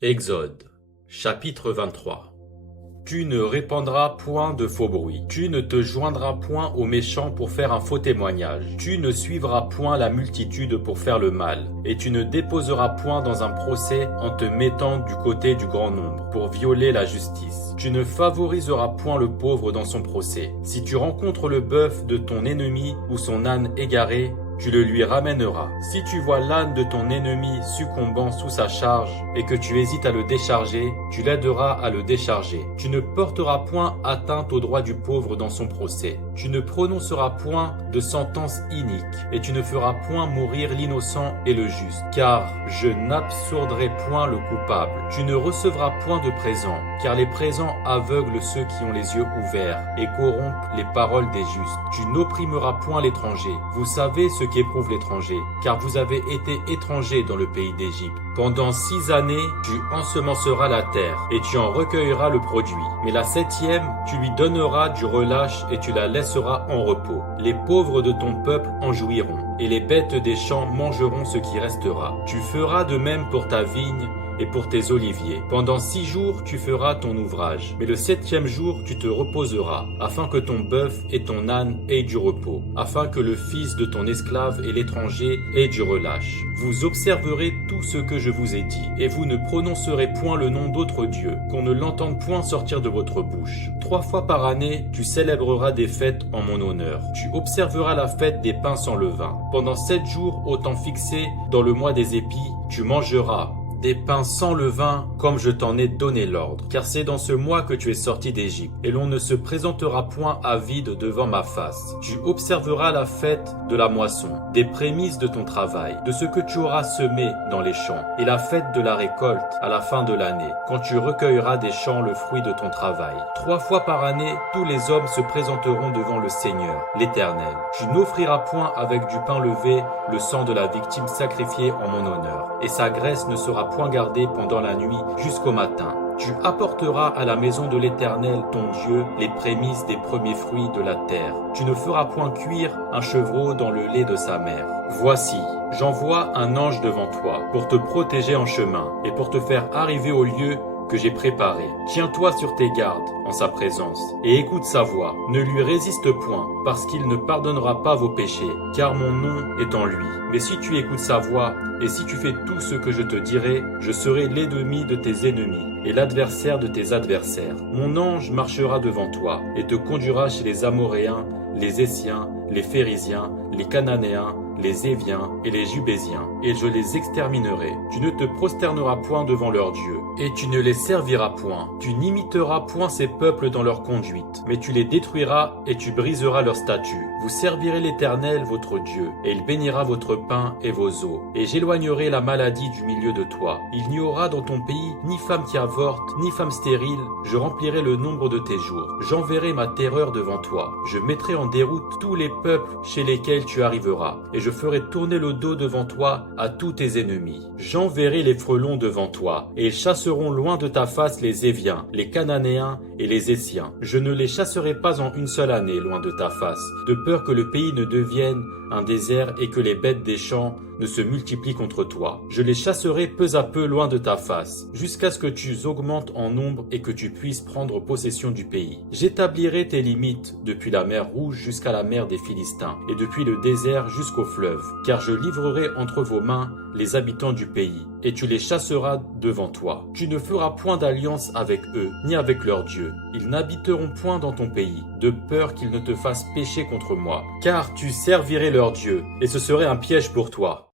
Exode, chapitre 23. Tu ne répandras point de faux bruits. Tu ne te joindras point aux méchants pour faire un faux témoignage. Tu ne suivras point la multitude pour faire le mal. Et tu ne déposeras point dans un procès en te mettant du côté du grand nombre pour violer la justice. Tu ne favoriseras point le pauvre dans son procès. Si tu rencontres le bœuf de ton ennemi ou son âne égaré, tu le lui ramèneras. Si tu vois l'âne de ton ennemi succombant sous sa charge et que tu hésites à le décharger, tu l'aideras à le décharger. Tu ne porteras point atteinte au droit du pauvre dans son procès. Tu ne prononceras point de sentence inique et tu ne feras point mourir l'innocent et le juste, car je n'absourdrai point le coupable. Tu ne recevras point de présent, car les présents aveuglent ceux qui ont les yeux ouverts et corrompent les paroles des justes. Tu n'opprimeras point l'étranger. Vous savez ce qu'éprouve l'étranger, car vous avez été étrangers dans le pays d'Égypte. Pendant 6 années, tu ensemenceras la terre, et tu en recueilleras le produit. Mais la 7e, tu lui donneras du relâche, et tu la laisseras en repos. Les pauvres de ton peuple en jouiront, et les bêtes des champs mangeront ce qui restera. Tu feras de même pour ta vigne, et pour tes oliviers. Pendant 6 jours, tu feras ton ouvrage, mais le 7e jour, tu te reposeras, afin que ton bœuf et ton âne aient du repos, afin que le fils de ton esclave et l'étranger aient du relâche. Vous observerez tout ce que je vous ai dit, et vous ne prononcerez point le nom d'autre Dieu, qu'on ne l'entende point sortir de votre bouche. 3 fois par année, tu célébreras des fêtes en mon honneur. Tu observeras la fête des pains sans levain. Pendant 7 jours, au temps fixé, dans le mois des épis, tu mangeras des pains sans levain, comme je t'en ai donné l'ordre. Car c'est dans ce mois que tu es sorti d'Égypte, et l'on ne se présentera point à vide devant ma face. Tu observeras la fête de la moisson, des prémices de ton travail, de ce que tu auras semé dans les champs, et la fête de la récolte à la fin de l'année, quand tu recueilleras des champs le fruit de ton travail. 3 fois par année, tous les hommes se présenteront devant le Seigneur, l'Éternel. Tu n'offriras point avec du pain levé le sang de la victime sacrifiée en mon honneur, et sa graisse ne sera point gardé pendant la nuit jusqu'au matin. Tu apporteras à la maison de l'Éternel ton Dieu les prémices des premiers fruits de la terre. Tu ne feras point cuire un chevreau dans le lait de sa mère. Voici, j'envoie un ange devant toi pour te protéger en chemin et pour te faire arriver au lieu que j'ai préparé. Tiens-toi sur tes gardes en sa présence et écoute sa voix. Ne lui résiste point, parce qu'il ne pardonnera pas vos péchés, car mon nom est en lui. Mais si tu écoutes sa voix et si tu fais tout ce que je te dirai, je serai l'ennemi de tes ennemis et l'adversaire de tes adversaires. Mon ange marchera devant toi et te conduira chez les Amoréens, les Essiens, les Phérysiens, les Cananéens, les Éviens et les Jubésiens, et je les exterminerai. Tu ne te prosterneras point devant leurs dieux, et tu ne les serviras point. Tu n'imiteras point ces peuples dans leur conduite, mais tu les détruiras et tu briseras leurs statuts. Vous servirez l'Éternel votre Dieu, et il bénira votre pain et vos eaux. Et j'éloignerai la maladie du milieu de toi. Il n'y aura dans ton pays ni femme qui avorte, ni femme stérile. Je remplirai le nombre de tes jours. J'enverrai ma terreur devant toi. Je mettrai en déroute tous les peuples chez lesquels tu arriveras, et je ferai tourner le dos devant toi à tous tes ennemis. J'enverrai les frelons devant toi, et ils chasseront loin de ta face les Éviens, les Cananéens et les Essiens. Je ne les chasserai pas en une seule année loin de ta face, de peur que le pays ne devienne un désert et que les bêtes des champs ne se multiplient contre toi. Je les chasserai peu à peu loin de ta face, jusqu'à ce que tu augmentes en nombre et que tu puisses prendre possession du pays. J'établirai tes limites depuis la mer Rouge jusqu'à la mer des Philistins, et depuis le désert jusqu'au fleuve, car je livrerai entre vos mains les habitants du pays, et tu les chasseras devant toi. Tu ne feras point d'alliance avec eux, ni avec leurs dieux. Ils n'habiteront point dans ton pays, de peur qu'ils ne te fassent pécher contre moi, car tu servirais leurs dieux, et ce serait un piège pour toi.